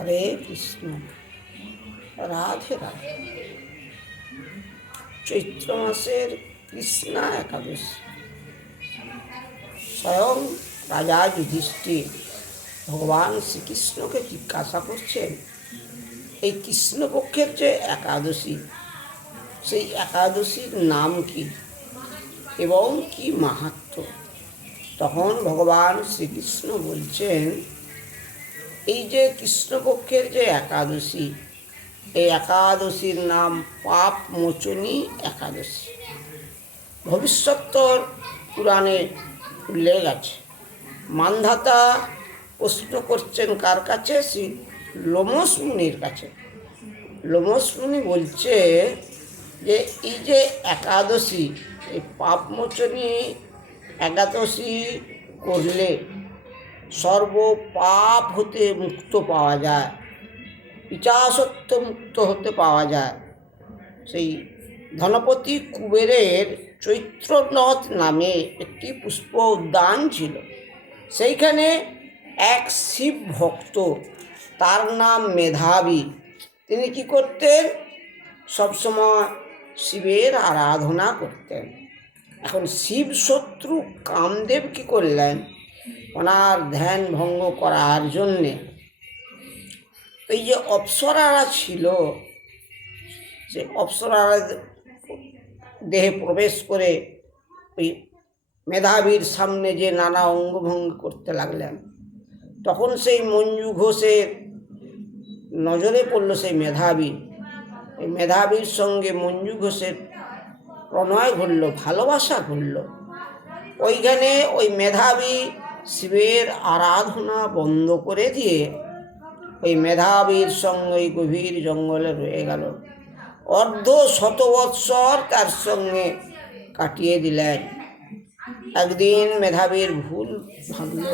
হরে কৃষ্ণ, রাধে রাধে। চৈত্র মাসের কৃষ্ণা একাদশী। স্বয়ং রাজা যুধিষ্ঠির ভগবান শ্রীকৃষ্ণকে জিজ্ঞাসা করছেন, এই কৃষ্ণপক্ষের যে একাদশী, সেই একাদশীর নাম কি এবং কি মাহাত্ম্য। তখন ভগবান শ্রীকৃষ্ণ বলছেন, এই যে কৃষ্ণপক্ষের যে একাদশী, এই একাদশীর নাম পাপ মোচনী একাদশী। ভবিষ্যত্তর পুরাণে উল্লেখ আছে। মান্ধাতা প্রশ্ন করছেন কার কাছে? শ্রী লোমশ মুনির কাছে। লোমশ মুনি বলছে যে এই যে একাদশী, এই পাপ মোচনী একাদশী করলে সর্ব পাপ হতে মুক্ত পাওয়া যায়, পিচাসত্ব মুক্ত হতে পাওয়া যায়। সেই ধনপতি কুবেরের চৈত্রনদ নামে একটি পুষ্প উদ্যান ছিল। সেইখানে এক শিব ভক্ত, তার নাম মেধাবী। তিনি কি করতেন? সবসময় শিবের আরাধনা করতেন। এখন শিব শত্রু কামদেব কি করলেন? ওনার ধ্যান ভঙ্গ করার জন্যে এই যে অপ্সরারা ছিল, সে অপ্সরারা দেহে প্রবেশ করে ওই মেধাবীর সামনে যে নানা অঙ্গভঙ্গি করতে লাগলেন। তখন সেই মঞ্জু ঘোষের নজরে পড়ল সেই মেধাবী। এই মেধাবীর সঙ্গে মঞ্জু ঘোষের প্রণয় ঘটল, ভালোবাসা ঘটল। ওইখানে ওই মেধাবী শিবের আরাধনা বন্ধ করে দিয়ে ওই মেধাবীর সঙ্গে ওই গভীর জঙ্গলে রয়ে গেল। অর্ধ শতবৎসর তার সঙ্গে কাটিয়ে দিলেন। একদিন মেধাবীর ভুল ভাবল,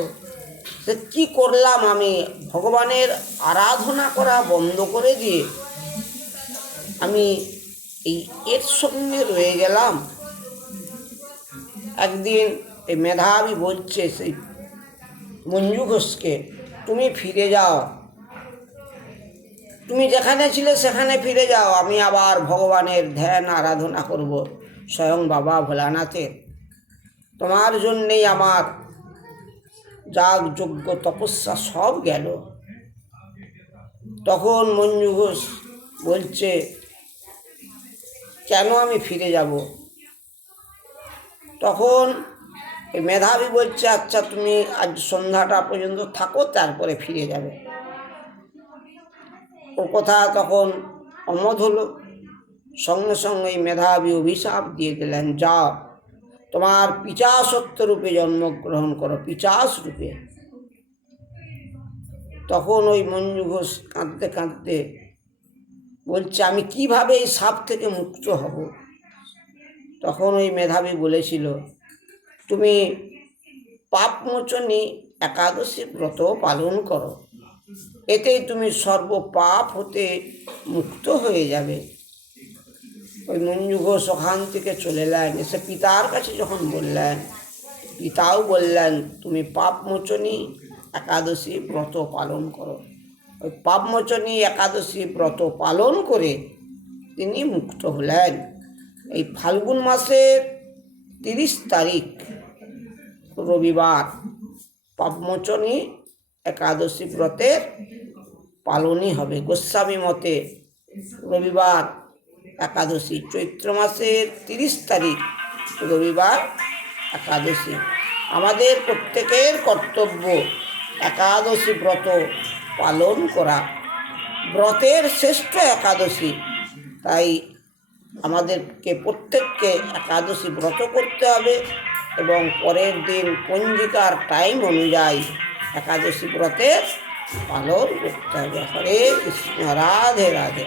সে কী করলাম আমি? ভগবানের আরাধনা করা বন্ধ করে দিয়ে আমি এর সঙ্গে রয়ে গেলাম। একদিন এই মেধাবী বলছে সেই মঞ্জু ঘোষকে, তুমি ফিরে যাও, তুমি যেখানে ছিলে সেখানে ফিরে যাও, আমি আবার ভগবানের ধ্যান আরাধনা করব, স্বয়ং বাবা ভোলানাথের। তোমার জন্যেই আমার যাগ যজ্ঞ তপস্যা সব গেল। তখন মঞ্জু ঘোষ বলছে, কেন আমি ফিরে যাব? তখন মেধাবী বলছে, আচ্ছা তুমি আজ সন্ধ্যাটা পর্যন্ত থাকো, তারপরে ফিরে যাবে। ও কথা তখন অমত হলো। সঙ্গে সঙ্গে মেধাবী অভিশাপ দিয়ে দিলেন, যাও তোমার পিচাসত্ব রূপে জন্মগ্রহণ করো, পিচাস রূপে। তখন ওই মঞ্জু ঘোষ কাঁদতে কাঁদতে বলছে, আমি কিভাবে এই সাপ থেকে মুক্ত হব? তখন ওই মেধাবী বলেছিল, তুমি পাপমোচনী একাদশী ব্রত পালন করো, এতেই তুমি সর্ব পাপ হতে মুক্ত হয়ে যাবে। ওই মঞ্জু ঘোষ ওখান থেকে চলে এলেন। এসে পিতার কাছে যখন বললেন, পিতাও বললেন, তুমি পাপমোচনী একাদশী ব্রত পালন করো। ওই পাপমোচনী একাদশী ব্রত পালন করে তিনি মুক্ত হলেন। এই ফাল্গুন মাসের 30 তারিখ রবিবার পাপমোচনী একাদশী ব্রতের পালনই হবে। গোস্বামী মতে রবিবার একাদশী, চৈত্র মাসের 30 তারিখ রবিবার একাদশী। আমাদের প্রত্যেকের কর্তব্য একাদশী ব্রত পালন করা। ব্রতের শ্রেষ্ঠ একাদশী, তাই আমাদেরকে প্রত্যেককে একাদশী ব্রত করতে হবে এবং পরের দিন পঞ্জিকার টাইম অনুযায়ী একাদশী ব্রতের পালন করতে হবে। হরে কৃষ্ণ, রাধে রাধে।